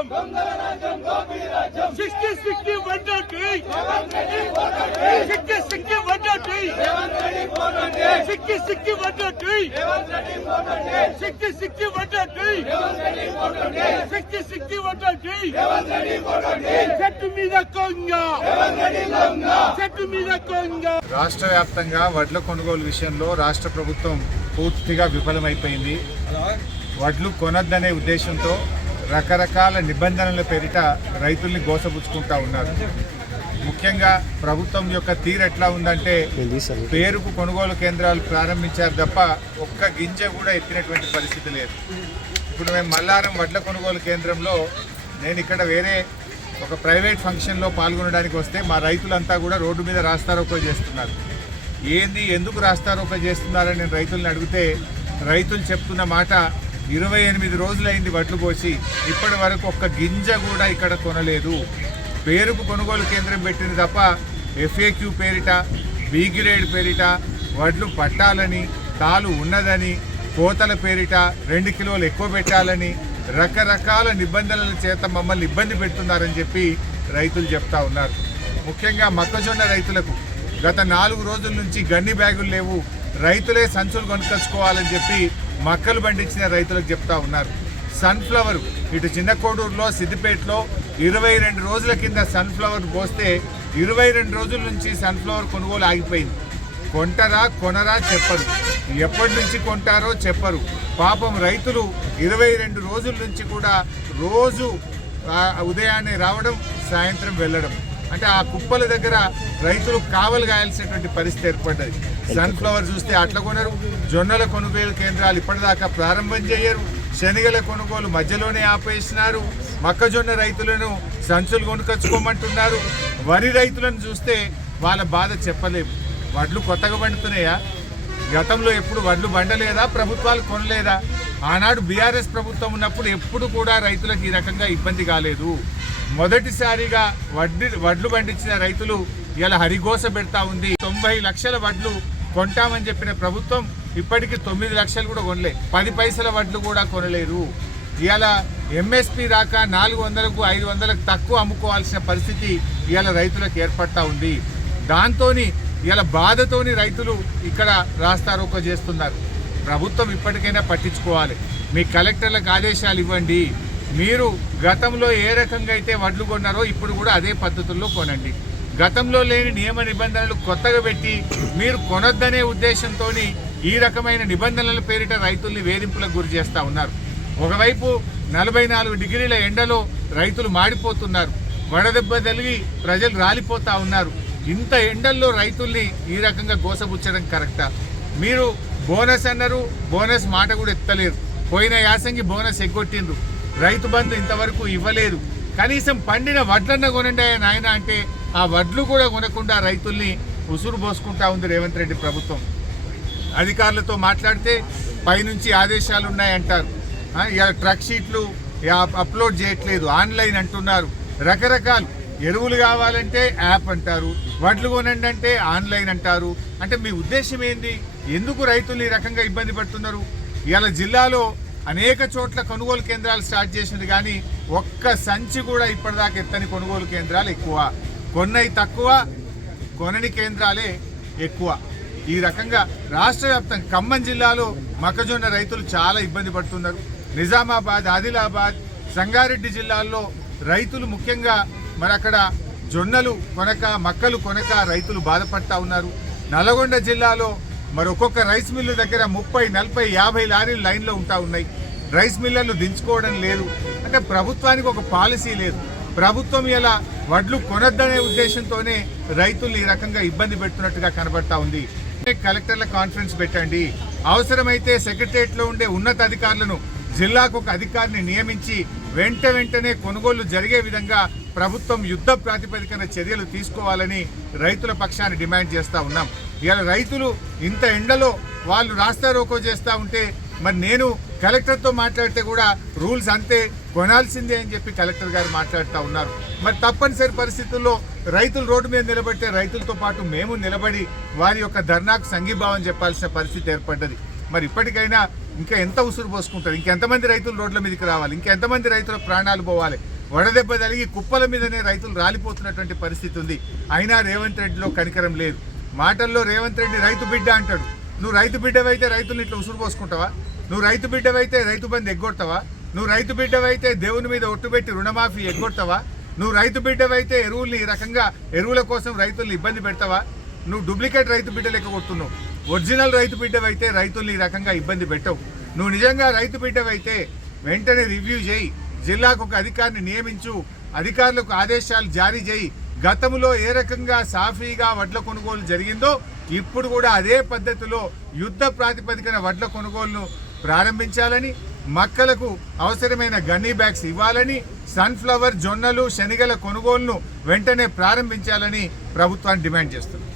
రాజ్యం 60 120 60 120 60 120 60 120 చెట్టు మీద కొంగ చెట్టు మీద కొంగ. రాష్ట్ర వ్యాప్తంగా వడ్ల కొనుగోలు విషయంలో రాష్ట్ర ప్రభుత్వం పూర్తిగా విఫలమైపోయింది. వడ్లు కొనద్దనే ఉద్దేశంతో రకరకాల నిబంధనల పేరిట రైతుల్ని గోసపుచ్చుకుంటా ఉన్నారు. ముఖ్యంగా ప్రభుత్వం యొక్క తీరు ఎట్లా ఉందంటే పేరుకు కొనుగోలు కేంద్రాలు ప్రారంభించారు తప్ప ఒక్క గింజ కూడా ఎత్తినటువంటి పరిస్థితి లేదు. ఇప్పుడు మేము మల్లారం వడ్ల కొనుగోలు కేంద్రంలో నేను ఇక్కడ వేరే ఒక ప్రైవేట్ ఫంక్షన్లో పాల్గొనడానికి వస్తే మా రైతులంతా కూడా రోడ్డు మీద రాస్తారోకో చేస్తున్నారు. ఎందుకు రాస్తారోకో చేస్తున్నారని నేను రైతుల్ని అడిగితే రైతులు చెప్తున్న మాట 28 రోజులైంది వడ్లు కోసి ఇప్పటి వరకు ఒక్క గింజ కూడా ఇక్కడ కొనలేదు. పేరుకు కొనుగోలు కేంద్రం పెట్టింది తప్ప FAQ పేరిట బి గ్రేడ్ పేరిట వడ్లు పట్టాలని తాలు ఉన్నదని కోతల పేరిట 2 కిలోలు ఎక్కువ పెట్టాలని రకరకాల నిబంధనల చేత మమ్మల్ని ఇబ్బంది పెడుతున్నారని చెప్పి రైతులు చెప్తా ఉన్నారు. ముఖ్యంగా మొక్కజొన్న రైతులకు గత 4 రోజుల నుంచి గన్ని బ్యాగులు లేవు, రైతులే సంచులు కొనుక్కొచ్చుకోవాలని చెప్పి మక్కలు పండించిన రైతులకు చెప్తా ఉన్నారు. సన్ఫ్లవర్ ఇటు చిన్న కోడూరులో సిద్దిపేటలో 22 రోజుల కింద సన్ఫ్లవర్ పోస్తే 22 రోజుల నుంచి సన్ఫ్లవర్ కొనుగోలు ఆగిపోయింది. కొంటారా కొనరా చెప్పరు, ఎప్పటి నుంచి కొంటారో చెప్పరు. పాపం రైతులు 22 రోజుల నుంచి కూడా రోజు ఉదయాన్నే రావడం సాయంత్రం వెళ్ళడం, అంటే ఆ కుప్పల దగ్గర రైతులు కావలు గాయాల్సినటువంటి పరిస్థితి ఏర్పడ్డది. సన్ఫ్లవర్ చూస్తే అట్ల కొనరు, జొన్నల కొనుగోలు కేంద్రాలు ఇప్పటిదాకా ప్రారంభం చేయరు, శనగల కొనుగోలు మధ్యలోనే ఆపేసినారు, మొక్కజొన్న రైతులను సంచులు కొనుకొచ్చుకోమంటున్నారు. వరి రైతులను చూస్తే వాళ్ళ బాధ చెప్పలేము. వడ్లు కొత్తగా పండుతున్నాయా? గతంలో ఎప్పుడు వడ్లు బండలేదా? ప్రభుత్వాలు కొనలేదా? ఆనాడు BRS ప్రభుత్వం ఉన్నప్పుడు ఎప్పుడు కూడా రైతులకు ఈ రకంగా ఇబ్బంది కాలేదు. మొదటిసారిగా వడ్లు పండించిన రైతులు ఇలా హరిగోస పెడతా ఉంది. 90 లక్షల వడ్లు కొంటామని చెప్పిన ప్రభుత్వం ఇప్పటికీ 9 లక్షలు కూడా కొనలే, 10 పైసల వడ్లు కూడా కొనలేరు. ఇలా MSP రాక 400కు 500కు తక్కువ అమ్ముకోవాల్సిన పరిస్థితి ఇవాళ రైతులకు ఏర్పడతా ఉంది. దాంతోని ఇలా బాధతోని రైతులు ఇక్కడ రాస్తారోకో చేస్తున్నారు. ప్రభుత్వం ఇప్పటికైనా పట్టించుకోవాలి. మీ కలెక్టర్లకు ఆదేశాలు ఇవ్వండి. మీరు గతంలో ఏ రకంగా అయితే వడ్లు కొన్నారో ఇప్పుడు కూడా అదే పద్ధతుల్లో కొనండి. గతంలో లేని నియమ నిబంధనలు కొత్తగా పెట్టి మీరు కొనొద్దనే ఉద్దేశంతో ఈ రకమైన నిబంధనల పేరిట రైతుల్ని వేధింపులకు గురి చేస్తూ ఉన్నారు. ఒకవైపు 44 డిగ్రీల ఎండలో రైతులు మాడిపోతున్నారు, వడదెబ్బ తగిలి ప్రజలు రాలిపోతా ఉన్నారు. ఇంత ఎండల్లో రైతుల్ని ఈ రకంగా గోసబుచ్చడం కరెక్టా? మీరు బోనస్ అన్నారు, బోనస్ మాట కూడా ఎత్తలేరు. పోయిన యాసంగి బోనస్ ఎగ్గొట్టిండ్రు, రైతు బంధు ఇంతవరకు ఇవ్వలేదు. కనీసం పండిన వడ్లన్న కొనండి నాయన అంటే ఆ వడ్లు కూడా కొనకుండా రైతుల్ని ఉసురు పోసుకుంటా ఉంది రేవంత్ రెడ్డి ప్రభుత్వం. అధికారులతో మాట్లాడితే పైనుంచి ఆదేశాలు ఉన్నాయంటారు, ట్రక్ షీట్లు అప్లోడ్ చేయట్లేదు, ఆన్లైన్ అంటున్నారు. రకరకాలు ఎరువులు కావాలంటే యాప్ అంటారు, వడ్లు కొనండి అంటే ఆన్లైన్ అంటారు. అంటే మీ ఉద్దేశం ఏంది? ఎందుకు రైతులు ఈ రకంగా ఇబ్బంది పడుతున్నారు? ఇవాళ జిల్లాలో అనేక చోట్ల కొనుగోలు కేంద్రాలు స్టార్ట్ చేసింది, కానీ ఒక్క సంచి కూడా ఇప్పటిదాకా ఎత్తని కొనుగోలు కేంద్రాలు ఎక్కువ, కొన్నవి తక్కువ, కొనని కేంద్రాలే ఎక్కువ. ఈ రకంగా రాష్ట్ర వ్యాప్తంగా ఖమ్మం జిల్లాలో మొక్కజొన్న రైతులు చాలా ఇబ్బంది పడుతున్నారు. నిజామాబాద్, ఆదిలాబాద్, సంగారెడ్డి జిల్లాల్లో రైతులు ముఖ్యంగా మరి అక్కడ జొన్నలు కొనక మక్కలు కొనక రైతులు బాధపడతా ఉన్నారు. నల్గొండ జిల్లాలో మరి ఒక్కొక్క రైస్ మిల్లు దగ్గర 30, 40, 50 లారీలు లైన్లో ఉంటా ఉన్నాయి. రైస్ మిల్లర్లు దించుకోవడం లేదు. అంటే ప్రభుత్వానికి ఒక పాలసీ లేదు. ప్రభుత్వం ఇలా వడ్లు కొనద్దనే ఉద్దేశంతోనే రైతులు ఈ రకంగా ఇబ్బంది పెడుతున్నట్టుగా కనబడతా ఉంది. కలెక్టర్ల కాన్ఫరెన్స్ పెట్టండి, అవసరమైతే సెక్రటరియట్లో ఉండే ఉన్నత అధికారులను జిల్లాకు ఒక అధికారిని నియమించి వెంటనే కొనుగోలు జరిగే విధంగా ప్రభుత్వం యుద్ధ ప్రాతిపదికన చర్యలు తీసుకోవాలని రైతుల పక్షాన్ని డిమాండ్ చేస్తూ ఉన్నాం. ఇవాళ రైతులు ఇంత ఎండలో వాళ్ళు రాస్తారోకో చేస్తూ ఉంటే మరి నేను కలెక్టర్తో మాట్లాడితే కూడా రూల్స్ అంతే, కొనాల్సిందే అని చెప్పి కలెక్టర్ గారు మాట్లాడుతూ ఉన్నారు. మరి తప్పనిసరి పరిస్థితుల్లో రైతులు రోడ్డు మీద నిలబడితే రైతులతో పాటు మేము నిలబడి వారి యొక్క ధర్నాకు సంఘీభావం చెప్పాల్సిన పరిస్థితి ఏర్పడ్డది. మరి ఇప్పటికైనా ఇంకా ఎంత ఉసురు పోసుకుంటారు? ఇంకెంతమంది రైతులు రోడ్ల మీదకి రావాలి? ఇంకెంతమంది రైతుల ప్రాణాలు పోవాలి? వడదెబ్బ తగిలి కుప్పల మీదనే రైతులు రాలిపోతున్నటువంటి పరిస్థితి ఉంది. అయినా రేవంత్ రెడ్డిలో కనికరం లేదు. మాటల్లో రేవంత్ రెడ్డి రైతు బిడ్డ అంటాడు. నువ్వు రైతు బిడ్డవైతే రైతులు ఇట్లా ఉసురు పోసుకుంటావా? నువ్వు రైతు బిడ్డవైతే రైతు బంధు ఎగ్గొడతావా? నువ్వు రైతు బిడ్డవైతే దేవుని మీద ఒట్టుబెట్టి రుణమాఫీ ఎగ్గొడతావా? నువ్వు రైతు బిడ్డవైతే ఎరువుల్ని ఈ రకంగా ఎరువుల కోసం రైతుల్ని ఇబ్బంది పెడతావా? నువ్వు డూప్లికేట్ రైతు బిడ్డ లెక్క కొడుతున్నావు. ఒరిజినల్ రైతు బిడ్డవైతే రైతుల్ని ఈ రకంగా ఇబ్బంది పెట్టవు. నువ్వు నిజంగా రైతు బిడ్డవైతే వెంటనే రివ్యూ చేయి, జిల్లాకు ఒక అధికారిని నియమించు, అధికారులకు ఆదేశాలు జారీ చేయి. గతంలో ఏ రకంగా సాఫీగా వడ్ల కొనుగోలు జరిగిందో ఇప్పుడు కూడా అదే పద్ధతిలో యుద్ధ ప్రాతిపదికన వడ్ల కొనుగోలును ప్రారంభించాలని, మక్కలకు అవసరమైన గన్నీ బ్యాగ్స్ ఇవ్వాలని, సన్ఫ్లవర్, జొన్నలు, శనగల కొనుగోలును వెంటనే ప్రారంభించాలని ప్రభుత్వాన్ని డిమాండ్ చేస్తుంది.